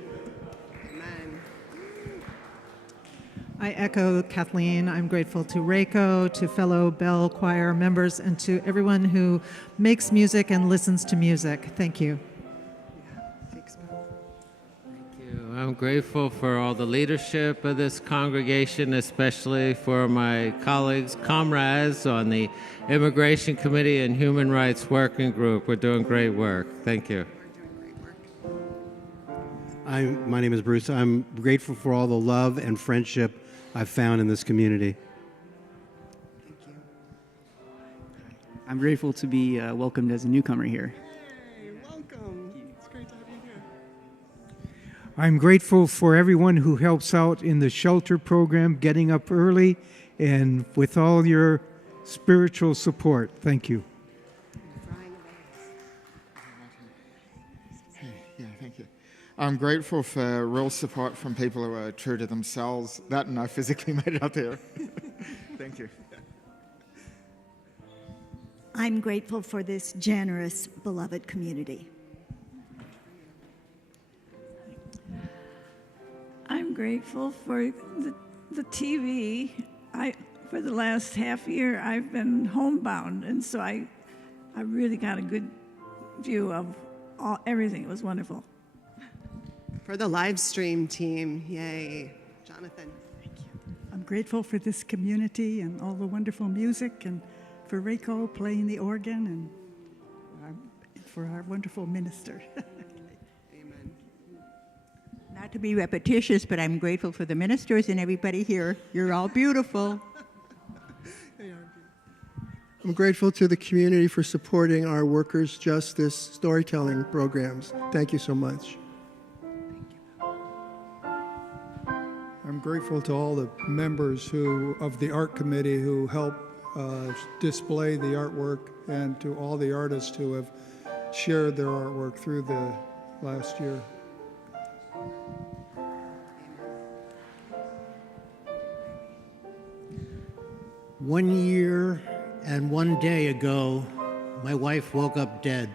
I echo Kathleen. I'm grateful to Reiko, to fellow bell choir members, and to everyone who makes music and listens to music. Thank you. I'm grateful for all the leadership of this congregation, especially for my colleagues, comrades on the Immigration Committee and Human Rights Working Group. We're doing great work. Thank you. My name is Bruce. I'm grateful for all the love and friendship I've found in this community. Thank you. I'm grateful to be welcomed as a newcomer here. I'm grateful for everyone who helps out in the shelter program, getting up early, and with all your spiritual support. Thank you. Yeah, thank you. I'm grateful for real support from people who are true to themselves. That and I physically made it up here. Thank you. I'm grateful for this generous, beloved community. I'm grateful for the TV. For the last half year, I've been homebound, and so I really got a good view of everything. It was wonderful. For the live stream team, yay. Jonathan. I'm grateful for this community and all the wonderful music, and for Reiko playing the organ, and for our wonderful minister. Not to be repetitious, but I'm grateful for the ministers and everybody here. You're all beautiful. I'm grateful to the community for supporting our workers' justice storytelling programs. Thank you so much. I'm grateful to all the members of the art committee who help display the artwork, and to all the artists who have shared their artwork through the last year. One year and one day ago, my wife woke up dead.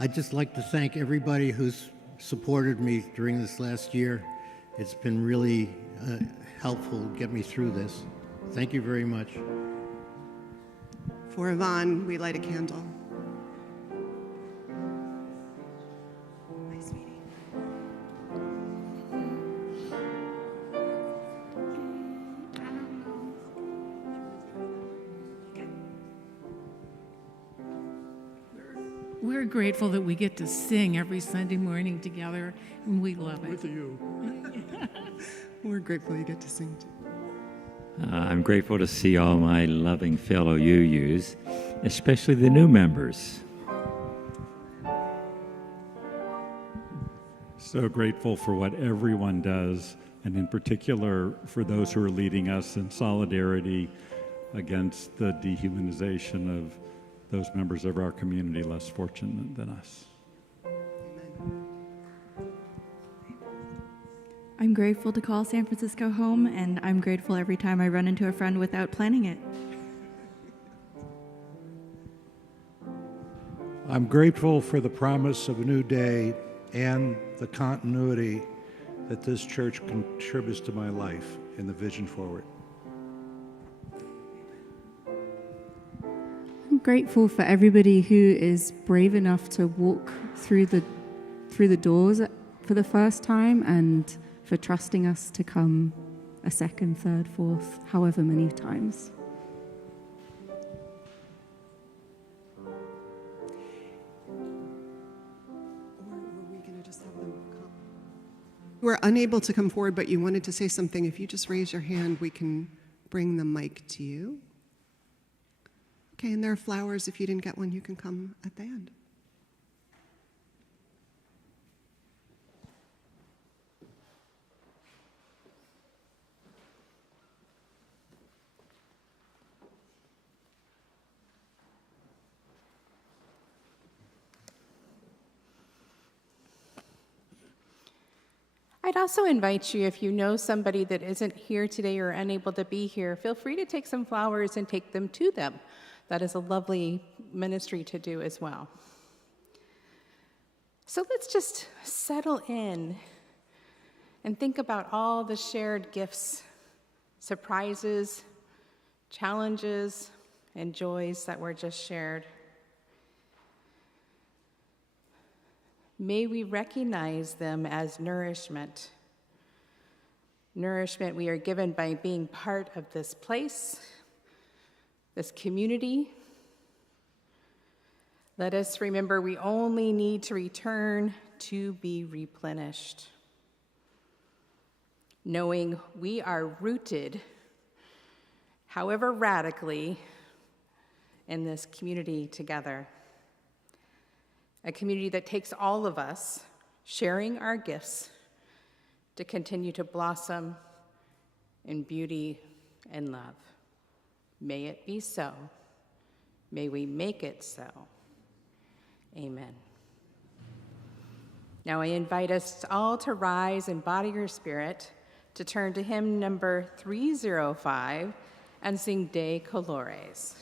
I'd just like to thank everybody who's supported me during this last year. It's been really helpful to get me through this. Thank you very much. For Yvonne, we light a candle. We're grateful that we get to sing every Sunday morning together, and we love it. With you. We're grateful you get to sing too. I'm grateful to see all my loving fellow UUs, especially the new members. So grateful for what everyone does, and in particular for those who are leading us in solidarity against the dehumanization of those members of our community less fortunate than us. I'm grateful to call San Francisco home, and I'm grateful every time I run into a friend without planning it. I'm grateful for the promise of a new day and the continuity that this church contributes to my life in the vision forward. I'm grateful for everybody who is brave enough to walk through the doors for the first time, and for trusting us to come a second, third, fourth, however many times. Who are unable to come forward, but you wanted to say something, if you just raise your hand, we can bring the mic to you. Okay, and there are flowers. If you didn't get one, you can come at the end. I'd also invite you, if you know somebody that isn't here today or unable to be here, feel free to take some flowers and take them to them. That is a lovely ministry to do as well. So let's just settle in and think about all the shared gifts, surprises, challenges, and joys that were just shared. May we recognize them as nourishment. Nourishment we are given by being part of this place, this community. Let us remember we only need to return to be replenished, knowing we are rooted, however radically, in this community together. A community that takes all of us, sharing our gifts, to continue to blossom in beauty and love. May it be so. May we make it so. Amen. Now I invite us all to rise in body or spirit, to turn to hymn number 305 and sing De Colores.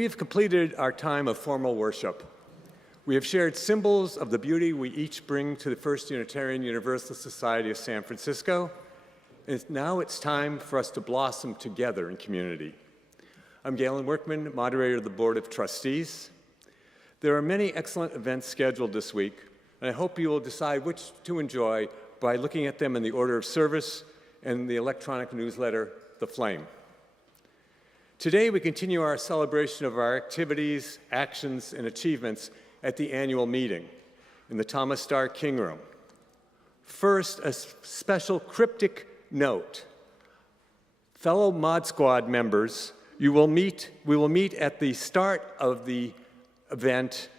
We have completed our time of formal worship. We have shared symbols of the beauty we each bring to the First Unitarian Universalist Society of San Francisco, and now it's time for us to blossom together in community. I'm Galen Workman, moderator of the Board of Trustees. There are many excellent events scheduled this week, and I hope you will decide which to enjoy by looking at them in the order of service and the electronic newsletter, The Flame. Today, we continue our celebration of our activities, actions, and achievements at the annual meeting in the Thomas Starr King Room. First, a special cryptic note. Fellow Mod Squad members, we will meet at the start of the event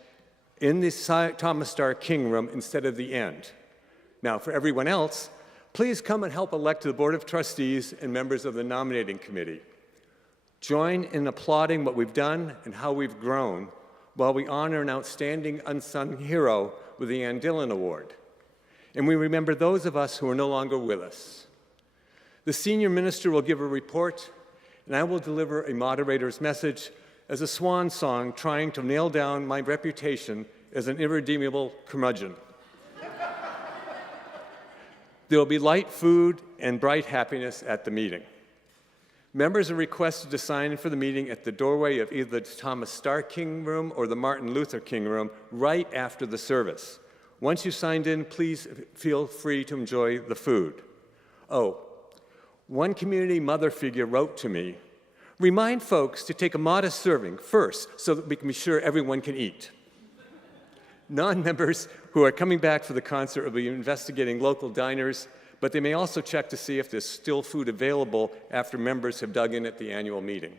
in the Thomas Starr King Room instead of the end. Now, for everyone else, please come and help elect the Board of Trustees and members of the nominating committee. Join in applauding what we've done and how we've grown while we honor an outstanding unsung hero with the Ann Dillon Award. And we remember those of us who are no longer with us. The senior minister will give a report, and I will deliver a moderator's message as a swan song trying to nail down my reputation as an irredeemable curmudgeon. There will be light food and bright happiness at the meeting. Members are requested to sign in for the meeting at the doorway of either the Thomas Starr King Room or the Martin Luther King Room right after the service. Once you've signed in, please feel free to enjoy the food. Oh, one community mother figure wrote to me, "Remind folks to take a modest serving first so that we can be sure everyone can eat." Non-members who are coming back for the concert will be investigating local diners, but they may also check to see if there's still food available after members have dug in at the annual meeting.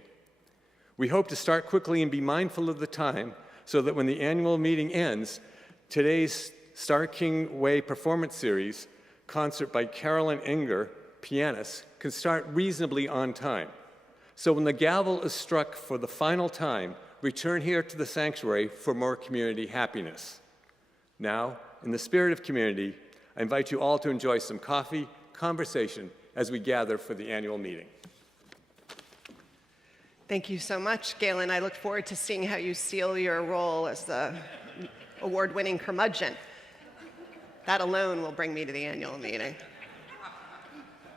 We hope to start quickly and be mindful of the time so that when the annual meeting ends, today's Starr King Way performance series, concert by Carolyn Enger, pianist, can start reasonably on time. So when the gavel is struck for the final time, return here to the sanctuary for more community happiness. Now, in the spirit of community, I invite you all to enjoy some coffee, conversation, as we gather for the annual meeting. Thank you so much, Galen. I look forward to seeing how you seal your role as the award-winning curmudgeon. That alone will bring me to the annual meeting.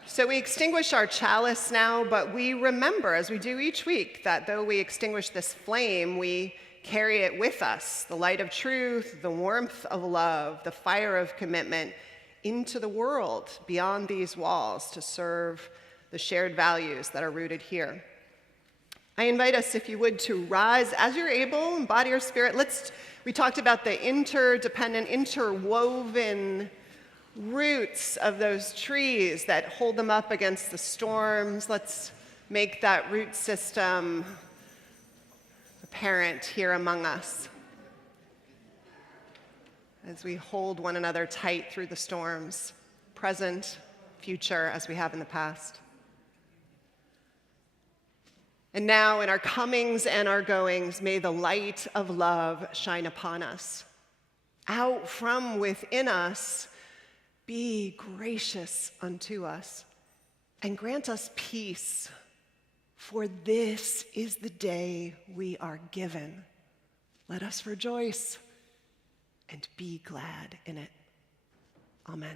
So we extinguish our chalice now, but we remember, as we do each week, that though we extinguish this flame, we carry it with us, the light of truth, the warmth of love, the fire of commitment into the world beyond these walls to serve the shared values that are rooted here. I invite us, if you would, to rise as you're able, embody your spirit. We talked about the interdependent, interwoven roots of those trees that hold them up against the storms. Let's make that root system apparent here among us as we hold one another tight through the storms, present, future, as we have in the past. And now, in our comings and our goings, may the light of love shine upon us. Out from within us, be gracious unto us, and grant us peace, for this is the day we are given. Let us rejoice and be glad in it. Amen.